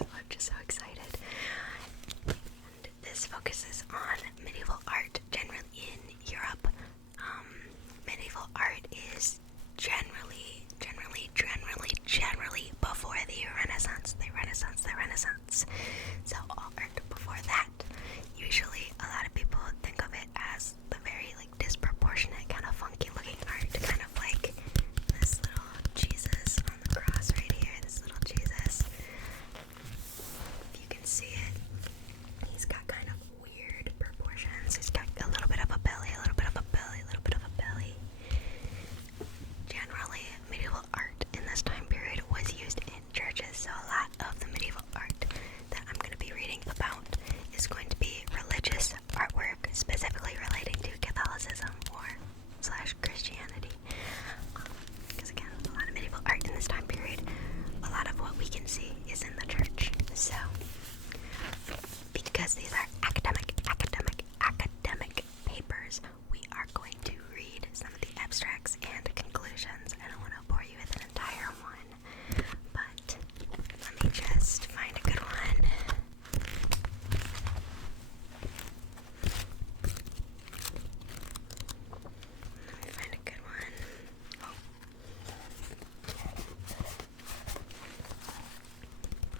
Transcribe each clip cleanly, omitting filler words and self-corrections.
so I'm just so excited. And this focuses on medieval art generally in Europe. Medieval art is generally before the Renaissance. So all art before that, usually a lot of people think of it as the very disproportionate kind of funky looking art, kind of like this little Jesus on the cross right here, this little Jesus. If you can see it, he's got kind of weird proportions. He's got a little bit of a belly, a little bit of a belly, a little bit of a belly. Generally, medieval art in this time period was used in churches, so a lot of the medieval art that I'm going to be reading about is going to be religious artwork, specifically relating to Catholicism or / Christianity. Because again, a lot of medieval art in this time period, a lot of what we can see is in the church. So, because these are academic papers, we are going to read some of the abstracts and conclusions. I don't want to bore you with an entire one, but let me just find a good one.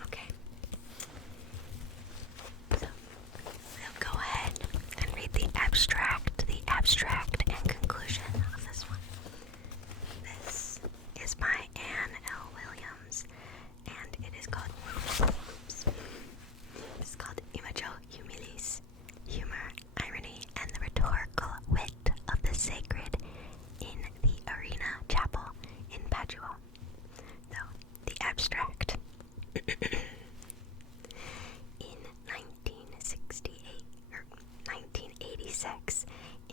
Okay. So, we'll go ahead and read the abstract and conclusion of this one. This is by Anne L. Williams, and it is called Imago Humilis, Humor, Irony, and the Rhetorical Wit of the Sacred in the Arena Chapel in Padua. So, the abstract. In 1986,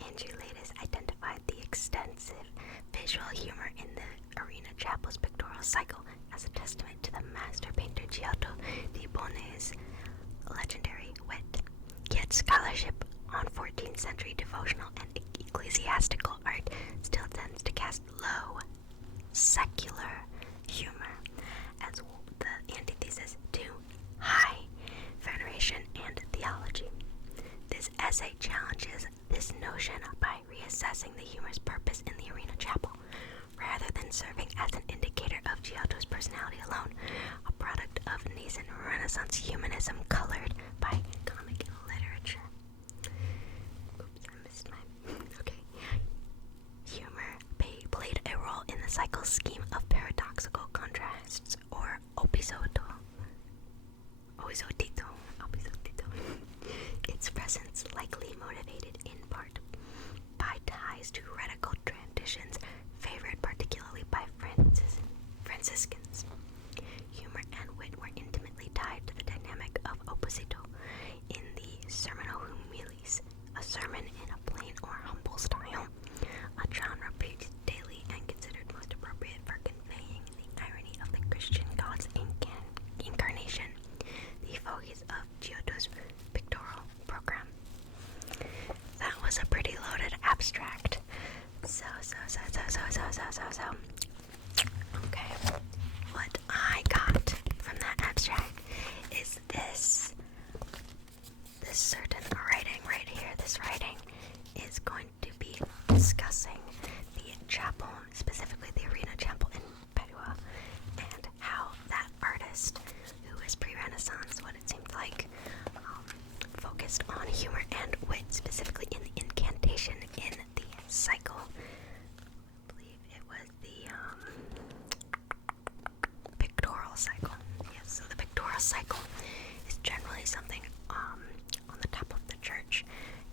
Andrew Ladis identified the extensive visual humor in the Arena Chapel's pictorial cycle as a testament to the master painter Giotto di Boni's legendary wit. Yet scholarship on 14th century devotional and ecclesiastical art still tends to cast low, secular humor as the antithesis to high veneration and theology. This essay challenges this notion by reassessing the humor's purpose in the Arena Chapel, rather than serving as an indicator of Giotto's personality alone, a product of nascent Renaissance humanism colored by comic literature. Oops, I missed mine. Okay. Humor played a role in the cycle's scheme of paradoxical contrasts, or oppositito. Its presence likely motivated in part by ties to heretical traditions favored particularly by Franciscans. Humor and wit were intimately tied to the dynamic of opposito in the Sermono Humilis, a sermon in a plain or humble style, a genre preached daily and considered most appropriate for conveying the irony of the Christian God's incarnation, the focus of Giotto's pictorial program. That was a pretty loaded abstract. So. Okay. What I got from that abstract is this certain writing right here. This writing is going to be discussing the chapel, specifically the Arena Chapel in Padua, and how that artist, who is pre-Renaissance, what it seemed like, focused on humor and wit, specifically in the incantation in the cycle. I believe it was the pictorial cycle. Yes, so the pictorial cycle is generally something on the top of the church.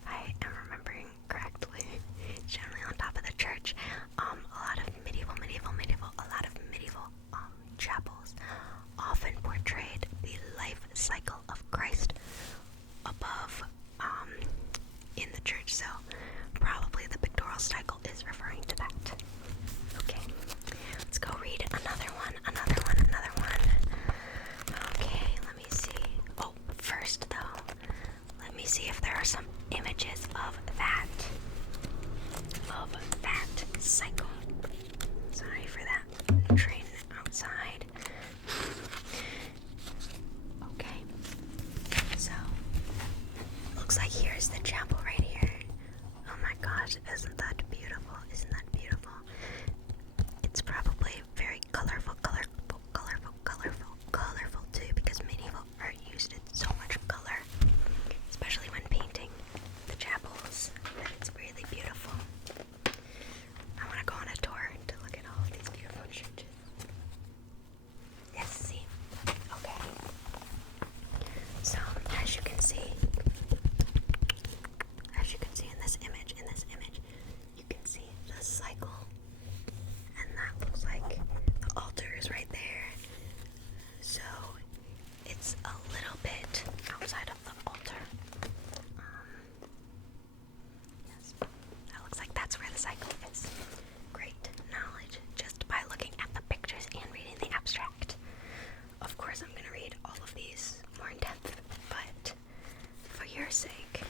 If I am remembering correctly, it's generally on top of the church. A lot of medieval chapels often portrayed the life cycle of Christ above in the church, so probably the pictorial cycle is referring to that. Okay, let's go read another one. Okay, let me see. Oh, first though, let me see if there are some images of that cycle. sake.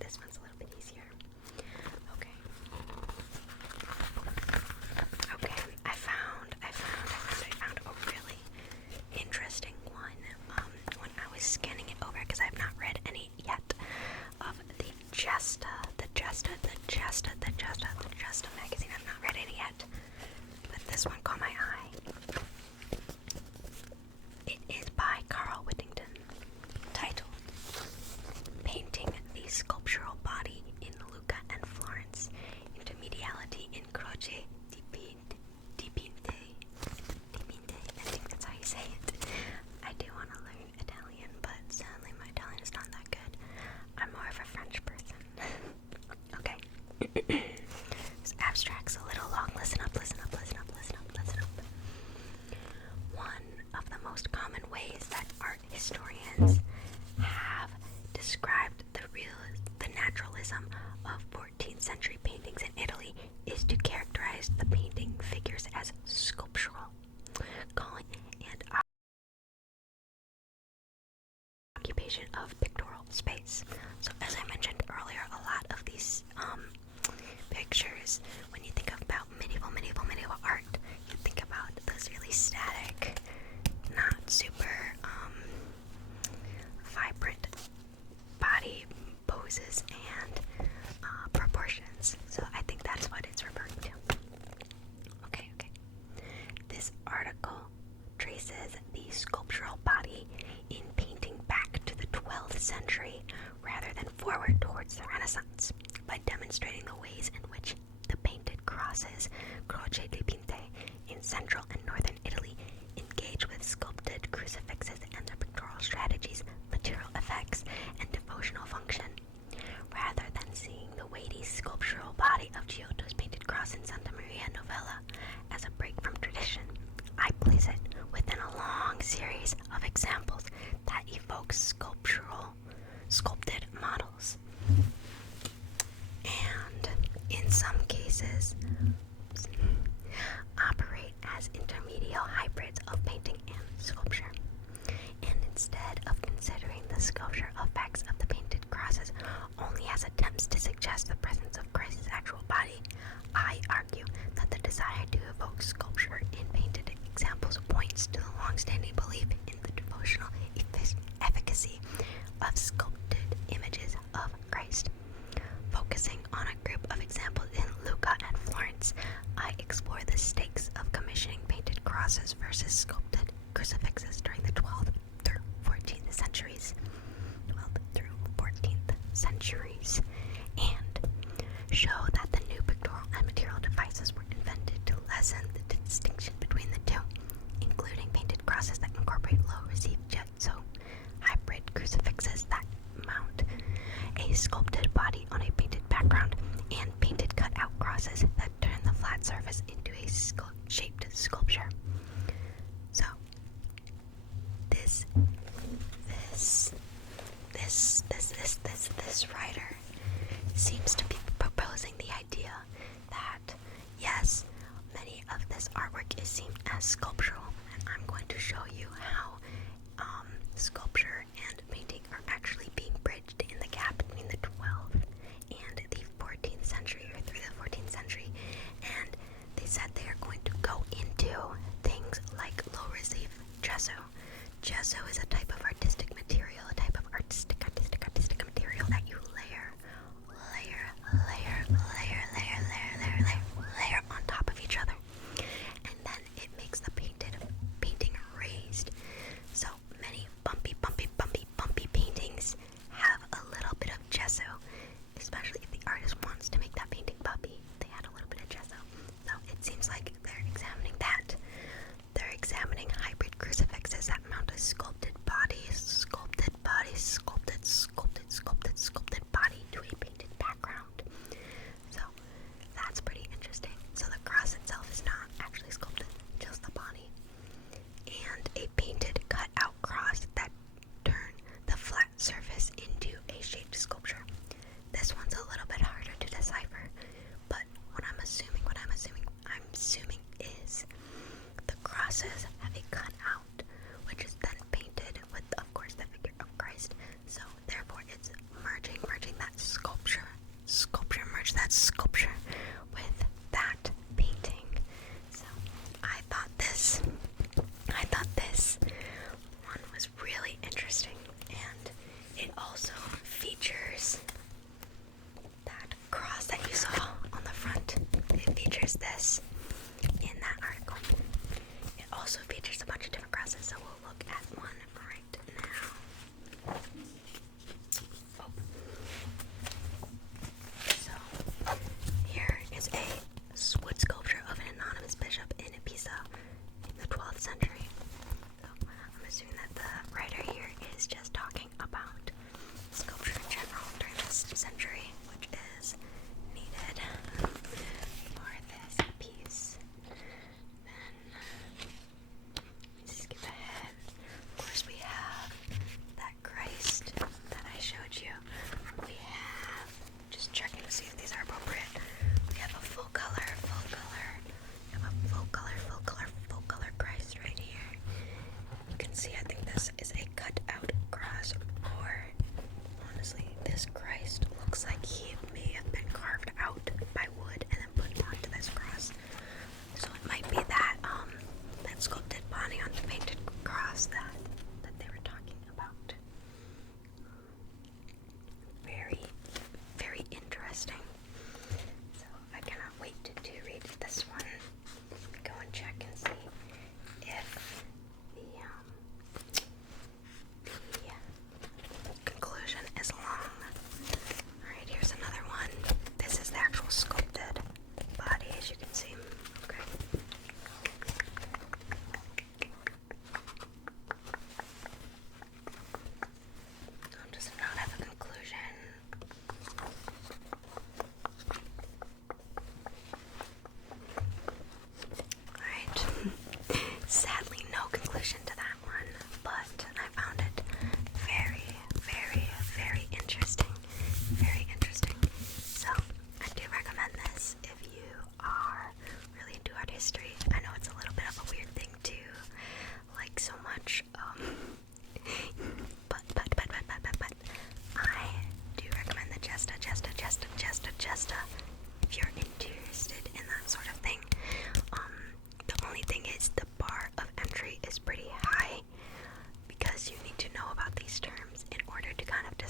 This one's a little bit easier. Okay. Okay, I found a really interesting one. When I was scanning it over, because I have not read any yet of the Jesta magazine. I've not read any yet, but this one caught my eye. It is by Carl Whittington, titled Painting the Sculptural Body in Lucca and Florence, Intermediality in Croce dipinte. I think that's how you say it. I do want to learn Italian, but sadly my Italian is not that good. I'm more of a French person. Okay. This abstract's a little long. Listen up. One of the most common ways that art historians have described the naturalism of 14th century paintings in Italy is to characterize the painting figures as sculptural, calling and occupation of pictorial space. So as I mentioned earlier, a lot of these pictures, when you think about medieval art, you think about those really static, not super vibrant body poses and proportions. So I think that's what it's referring to. Okay. This article traces the sculptural body in painting back to the 12th century rather than forward towards the Renaissance, by demonstrating the ways in which the painted crosses, croce dipinte, in central and northern Italy engage with sculpted crucifixes and their pictorial strategies, material effects, and devotional function. Rather than seeing the weighty sculptural body of Giotto's painted cross in Santa Maria Novella as a break from tradition, I place it within a long series of examples that evoke sculpted models, and in some cases operate as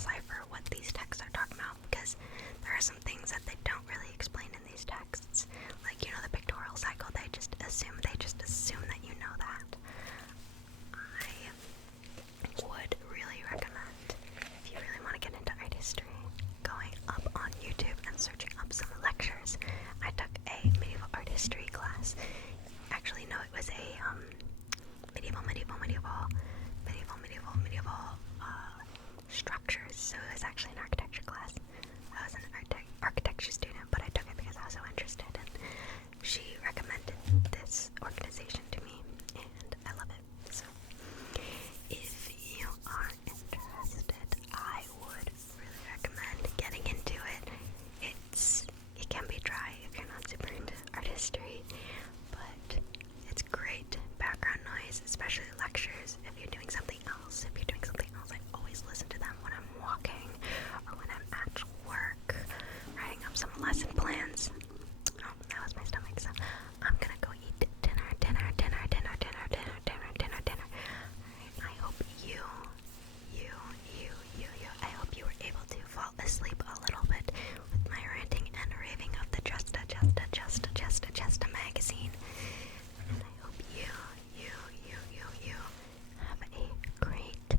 decipher what these texts are talking about, because there are some things that they don't really explain in these texts. Like, you know, the pictorial cycle, they just assume that you know that. I would really recommend, if you really want to get into art history, going up on YouTube and searching up some lectures. I took a medieval art history class. Actually, no, it was a medieval structures. So it was actually an architecture class. I was an architecture student, but I took it because I was so interested, and she recommended this organization to me, and I love it. So if you are interested, I would really recommend getting into it. It can be dry if you're not super into art history, but it's great background noise, especially lectures. If you're doing something else, I always listen to them when I'm walking or when I'm at work, writing up some lesson plans. Oh, that was my stomach, so I'm gonna go eat dinner. I hope I hope you were able to fall asleep a little bit with my ranting and raving of the Just a magazine. And I hope you have a great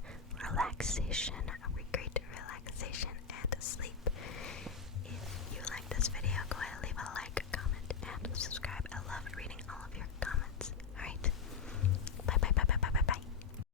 relaxation